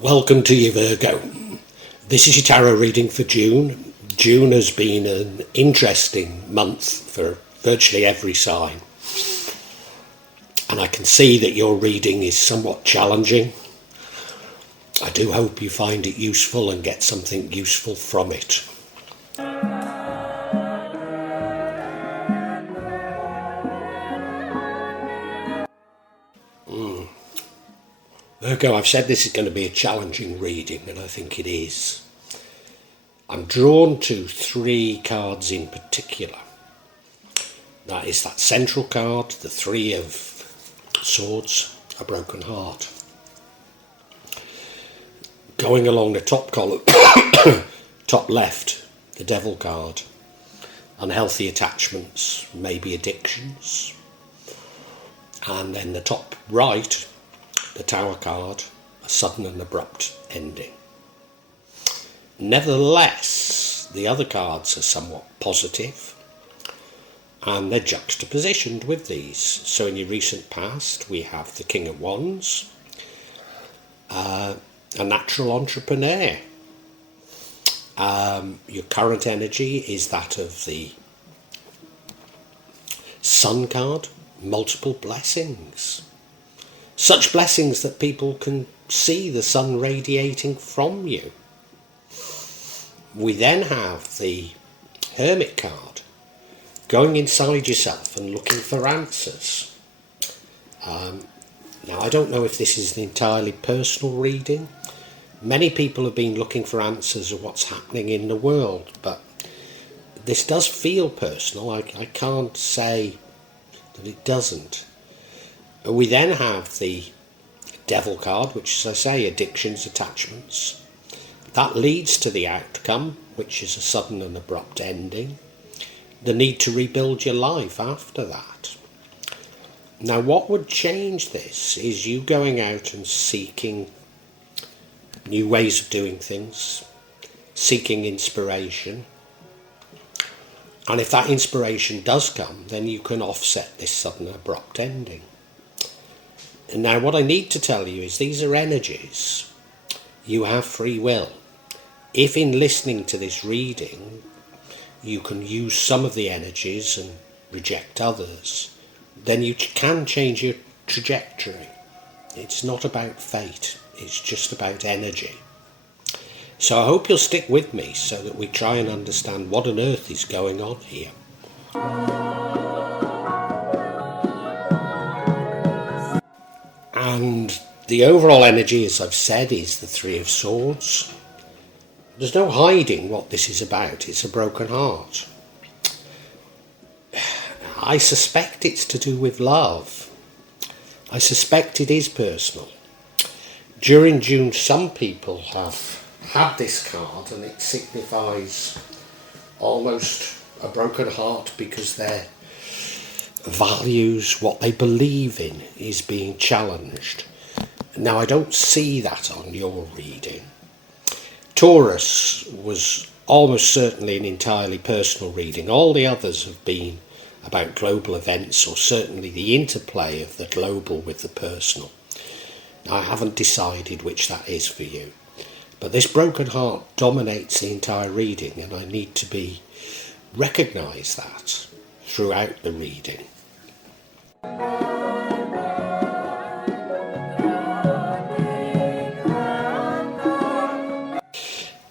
Welcome to you, Virgo. This is your tarot reading for June. June has been an interesting month for virtually every sign. And I can see that your reading is somewhat challenging. I do hope you find it useful and get something useful from it. Virgo, I've said this is going to be a challenging reading, and I think it is. I'm drawn to three cards in particular. That is that central card, the Three of Swords, a broken heart. Going along the top column, top left, the Devil card, unhealthy attachments, maybe addictions. And then the top right, the Tower card, a sudden and abrupt ending. Nevertheless, the other cards are somewhat positive and they're juxtapositioned with these. So in your recent past, we have the King of Wands, a natural entrepreneur. Your current energy is that of the Sun card, multiple blessings. Such blessings that people can see the sun radiating from you. We then have the Hermit card, going inside yourself and looking for answers. Now, I don't know if this is an entirely personal reading. Many people have been looking for answers of what's happening in the world, but this does feel personal. I can't say that it doesn't. We then have the Devil card, which, as I say, addictions, attachments. That leads to the outcome, which is a sudden and abrupt ending. The need to rebuild your life after that. Now, what would change this is you going out and seeking new ways of doing things, seeking inspiration. And if that inspiration does come, then you can offset this sudden abrupt ending. And now what I need to tell you is these are energies. You have free will. If in listening to this reading, you can use some of the energies and reject others, then you can change your trajectory. It's not about fate, it's just about energy. So I hope you'll stick with me so that we try and understand what on earth is going on here. And the overall energy, as I've said, is the Three of Swords. There's no hiding what this is about. It's a broken heart. I suspect it's to do with love. I suspect it is personal. During June, some people have had this card and it signifies almost a broken heart because their values, what they believe in, is being challenged. Now, I don't see that on your reading. Taurus was almost certainly an entirely personal reading. All the others have been about global events, or certainly the interplay of the global with the personal. Now, I haven't decided which that is for you. But this broken heart dominates the entire reading, and I need to recognise that throughout the reading.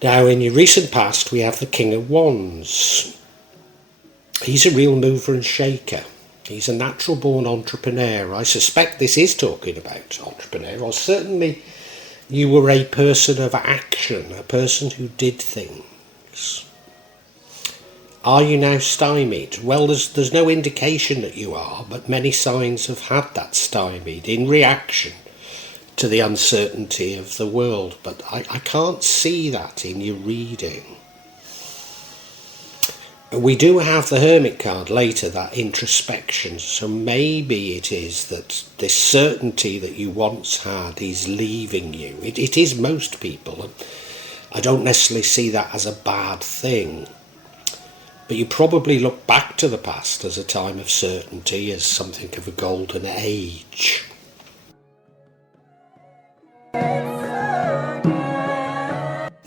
Now, in your recent past, we have the King of Wands. He's a real mover and shaker. He's a natural-born entrepreneur. I suspect this is talking about entrepreneur, or certainly you were a person of action, a person who did things. Are you now stymied? Well, there's no indication that you are, but many signs have had that stymied in reaction to the uncertainty of the world. But I can't see that in your reading. We do have the Hermit card later, that introspection, so maybe it is that this certainty that you once had is leaving you. It is most people, and I don't necessarily see that as a bad thing. But you probably look back to the past as a time of certainty, as something of a golden age.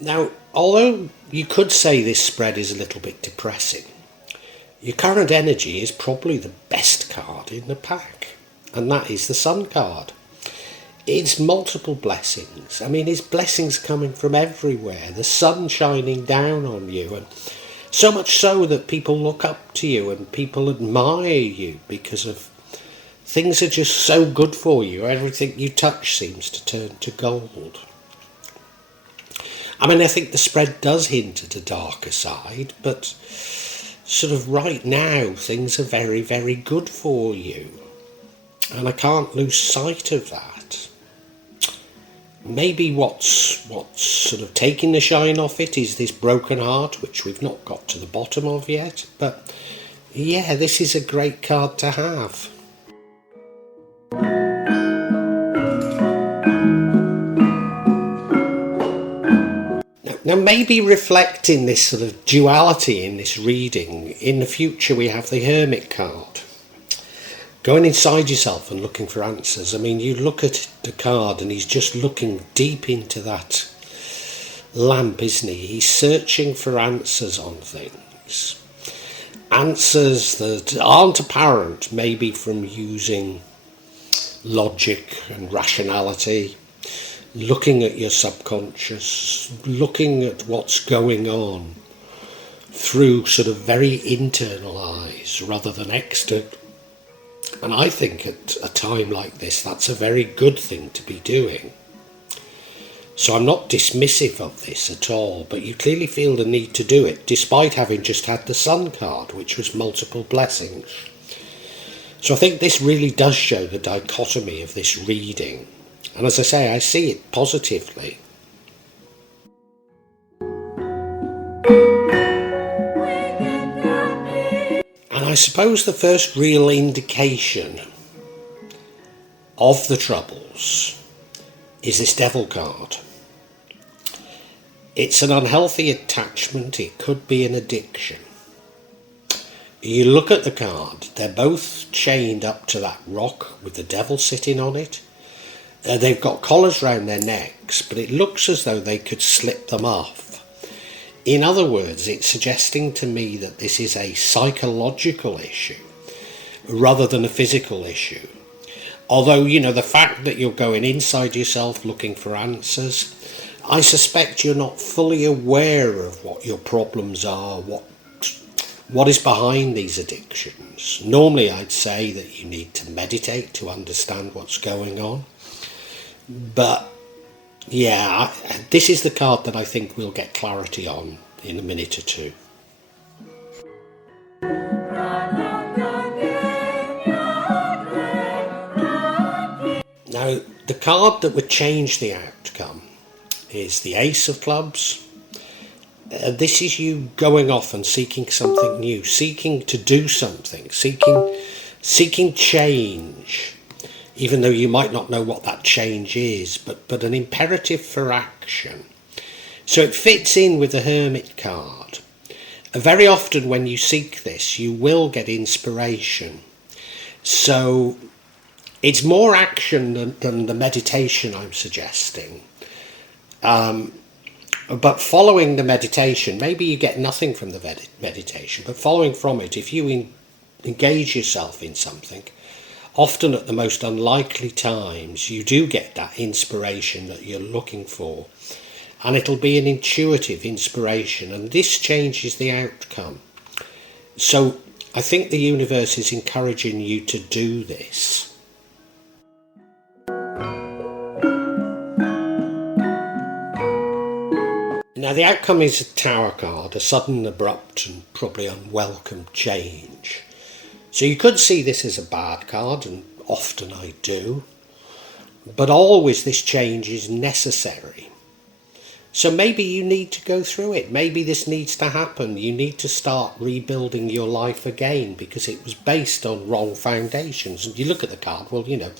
Now, although you could say this spread is a little bit depressing, your current energy is probably the best card in the pack, and that is the Sun card. It's multiple blessings. I mean, it's blessings coming from everywhere. The sun shining down on you, and so much so that people look up to you and people admire you because of things are just so good for you. Everything you touch seems to turn to gold. I mean, I think the spread does hint at a darker side, but sort of right now things are very, very good for you. And I can't lose sight of that. Maybe what's sort of taking the shine off it is this broken heart, which we've not got to the bottom of yet. But yeah, this is a great card to have. Now, maybe reflecting this sort of duality in this reading, in the future we have the Hermit card. Going inside yourself and looking for answers. I mean, you look at the card and he's just looking deep into that lamp, isn't he? He's searching for answers on things. Answers that aren't apparent, maybe from using logic and rationality, looking at your subconscious, looking at what's going on through sort of very internal eyes rather than external. And I think at a time like this, that's a very good thing to be doing. So I'm not dismissive of this at all, but you clearly feel the need to do it, despite having just had the Sun card, which was multiple blessings. So I think this really does show the dichotomy of this reading. And as I say, I see it positively. And I suppose the first real indication of the troubles is this Devil card. It's an unhealthy attachment. It could be an addiction. You look at the card, they're both chained up to that rock with the devil sitting on it. They've got collars round their necks, but it looks as though they could slip them off. In other words, it's suggesting to me that this is a psychological issue rather than a physical issue. Although, you know, the fact that you're going inside yourself looking for answers, I suspect you're not fully aware of what your problems are, what is behind these addictions. Normally I'd say that you need to meditate to understand what's going on. But yeah, this is the card that I think we'll get clarity on in a minute or two. Now, the card that would change the outcome is the Ace of Clubs. This is you going off and seeking something new, seeking to do something, seeking change. Even though you might not know what that change is, but an imperative for action. So it fits in with the Hermit card. Very often when you seek this, you will get inspiration. So it's more action than the meditation I'm suggesting. But following the meditation, maybe you get nothing from the meditation, but following from it, if you engage yourself in something, often at the most unlikely times, you do get that inspiration that you're looking for. And it'll be an intuitive inspiration, and this changes the outcome. So I think the universe is encouraging you to do this. Now the outcome is a Tower card, a sudden, abrupt and probably unwelcome change. So you could see this as a bad card, and often I do, but always this change is necessary. So maybe you need to go through it. Maybe this needs to happen. You need to start rebuilding your life again because it was based on wrong foundations. And you look at the card, well, you know,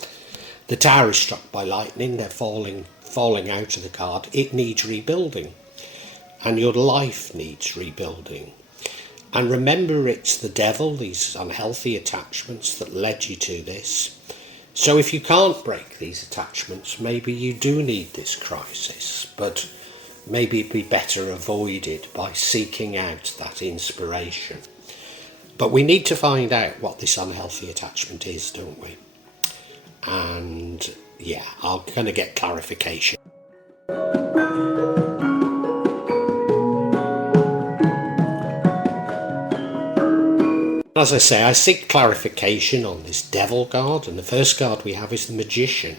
the tower is struck by lightning. They're falling out of the card. It needs rebuilding. And your life needs rebuilding. And remember, it's the devil, these unhealthy attachments that led you to this. So if you can't break these attachments, maybe you do need this crisis. But maybe it'd be better avoided by seeking out that inspiration. But we need to find out what this unhealthy attachment is, don't we? And yeah, I'm going to get clarification. As I say, I seek clarification on this devil card, and the first card we have is the Magician.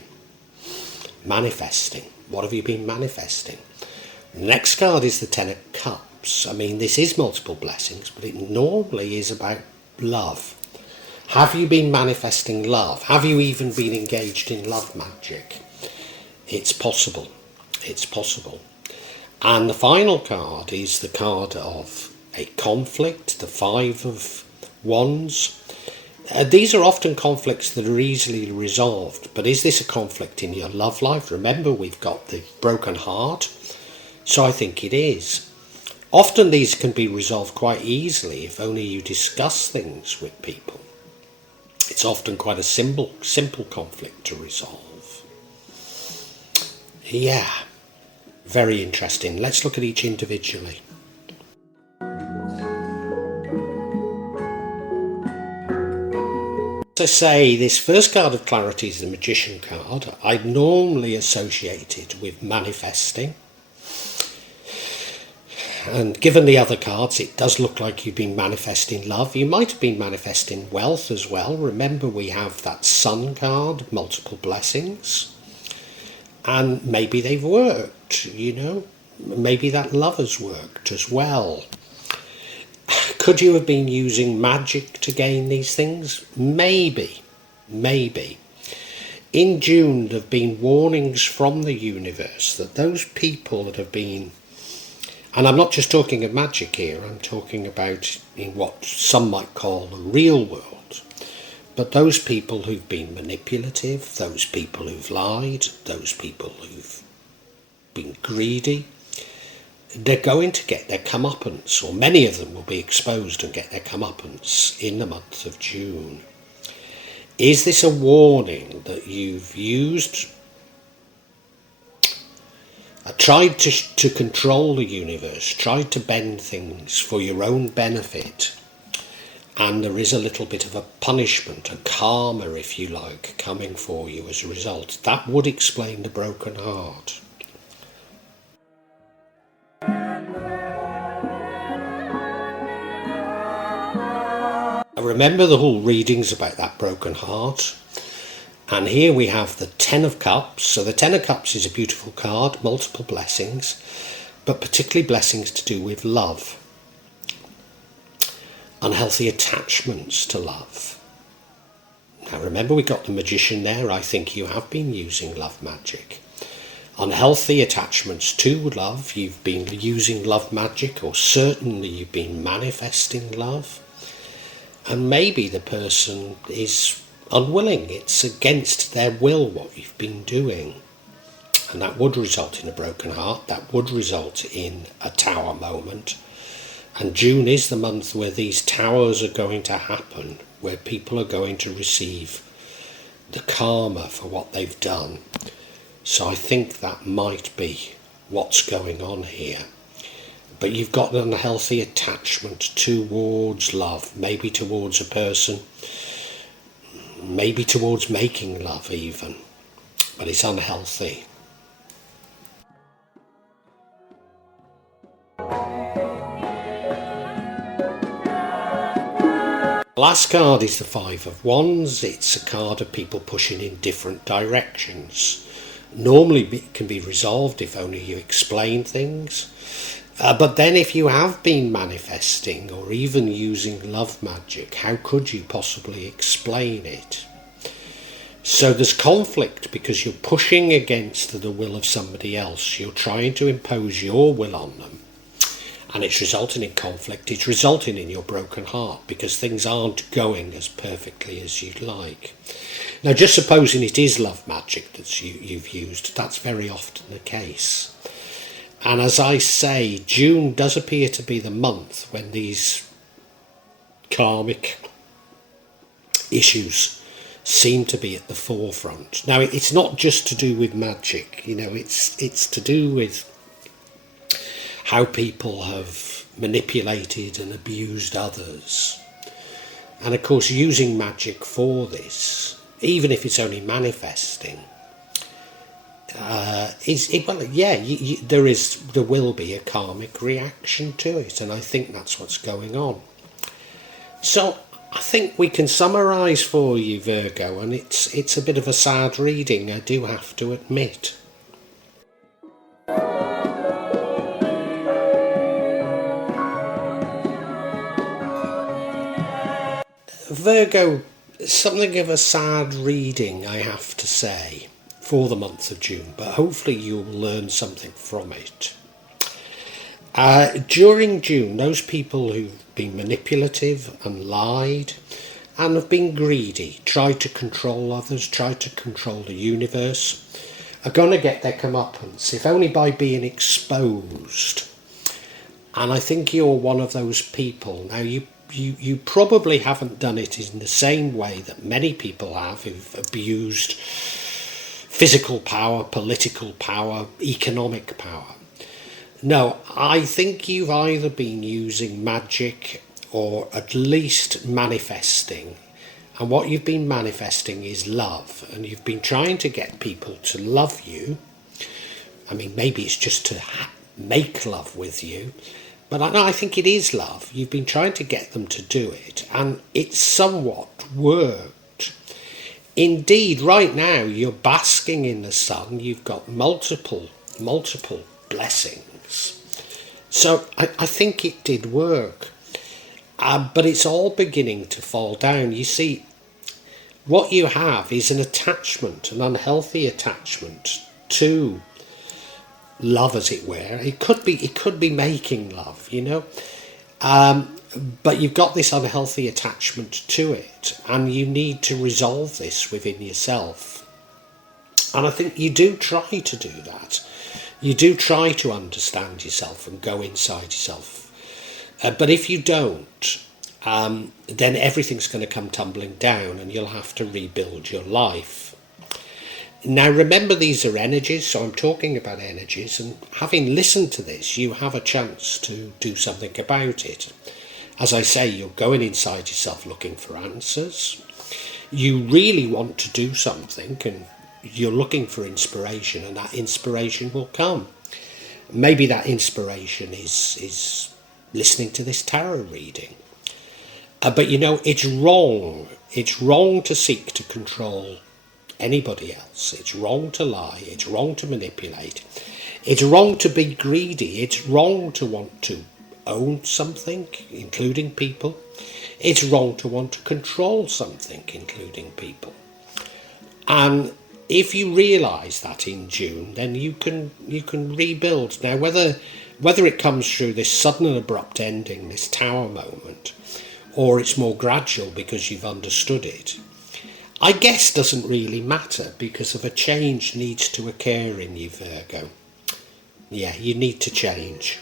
Manifesting. What have you been manifesting? The next card is the Ten of Cups. I mean, this is multiple blessings, but it normally is about love. Have you been manifesting love? Have you even been engaged in love magic? It's possible. It's possible. And the final card is the card of a conflict, the Five of Wands. These are often conflicts that are easily resolved, but is this a conflict in your love life? Remember, we've got the broken heart, so I think it is. Often these can be resolved quite easily if only you discuss things with people. It's often quite a simple conflict to resolve. Yeah, very interesting. Let's look at each individually. As I say, this first card of clarity is the Magician card. I'd normally associate it with manifesting. And given the other cards, it does look like you've been manifesting love. You might have been manifesting wealth as well. Remember, we have that Sun card, multiple blessings. And maybe they've worked, you know. Maybe that love has worked as well. Could you have been using magic to gain these things? Maybe. In June, there have been warnings from the universe that those people that have been, and I'm not just talking of magic here, I'm talking about in what some might call the real world, but those people who've been manipulative, those people who've lied, those people who've been greedy, they're going to get their comeuppance, or many of them will be exposed and get their comeuppance in the month of June. Is this a warning that you've used, tried to control the universe, tried to bend things for your own benefit, and there is a little bit of a punishment, a karma if you like, coming for you as a result? That would explain the broken heart. Remember the whole readings about that broken heart. And here we have the Ten of Cups. So the Ten of Cups is a beautiful card, multiple blessings, but particularly blessings to do with love. Unhealthy attachments to love. Now remember, we got the Magician there. I think you have been using love magic. Unhealthy attachments to love. You've been using love magic, or certainly you've been manifesting love. And maybe the person is unwilling. It's against their will what you've been doing. And that would result in a broken heart. That would result in a tower moment. And June is the month where these towers are going to happen, where people are going to receive the karma for what they've done. So I think that might be what's going on here. But you've got an unhealthy attachment towards love, maybe towards a person, maybe towards making love even, but it's unhealthy. The last card is the Five of Wands. It's a card of people pushing in different directions. Normally it can be resolved if only you explain things. But then if you have been manifesting or even using love magic, how could you possibly explain it? So there's conflict because you're pushing against the will of somebody else. You're trying to impose your will on them. And it's resulting in conflict. It's resulting in your broken heart because things aren't going as perfectly as you'd like. Now, just supposing it is love magic that you've used, that's very often the case. And as I say, June does appear to be the month when these karmic issues seem to be at the forefront. Now, it's not just to do with magic, you know, it's to do with how people have manipulated and abused others. And of course, using magic for this, even if it's only manifesting, there will be a karmic reaction to it, and I think that's what's going on. So I think we can summarise for you, Virgo, and it's a bit of a sad reading, I do have to admit. Virgo, something of a sad reading, I have to say, for the month of June, but hopefully you'll learn something from it. During June, those people who've been manipulative and lied and have been greedy, tried to control others, tried to control the universe, are going to get their comeuppance, if only by being exposed. And I think you're one of those people. Now, you probably haven't done it in the same way that many people have who've abused physical power, political power, economic power. No, I think you've either been using magic or at least manifesting. And what you've been manifesting is love. And you've been trying to get people to love you. I mean, maybe it's just to make love with you. But I think it is love. You've been trying to get them to do it. And it's somewhat worked. Indeed, right now, you're basking in the sun. You've got multiple blessings. So I think it did work. But it's all beginning to fall down. You see, what you have is an attachment, an unhealthy attachment to love, as it were. It could be making love, you know. But you've got this unhealthy attachment to it, and you need to resolve this within yourself. And I think you do try to do that. You do try to understand yourself and go inside yourself. But if you don't, then everything's going to come tumbling down and you'll have to rebuild your life. Now, remember, these are energies, so I'm talking about energies, and having listened to this, you have a chance to do something about it. As I say, you're going inside yourself looking for answers. You really want to do something, and you're looking for inspiration, and that inspiration will come. Maybe that inspiration is listening to this tarot reading. But you know, it's wrong. It's wrong to seek to control anybody else. It's wrong to lie. It's wrong to manipulate. It's wrong to be greedy. It's wrong to want to own something, including people. It's wrong to want to control something, including people. And if you realise that in June, then you can rebuild. Now, whether it comes through this sudden and abrupt ending, this tower moment, or it's more gradual because you've understood it, I guess doesn't really matter, because if a change needs to occur in you, Virgo, yeah, you need to change.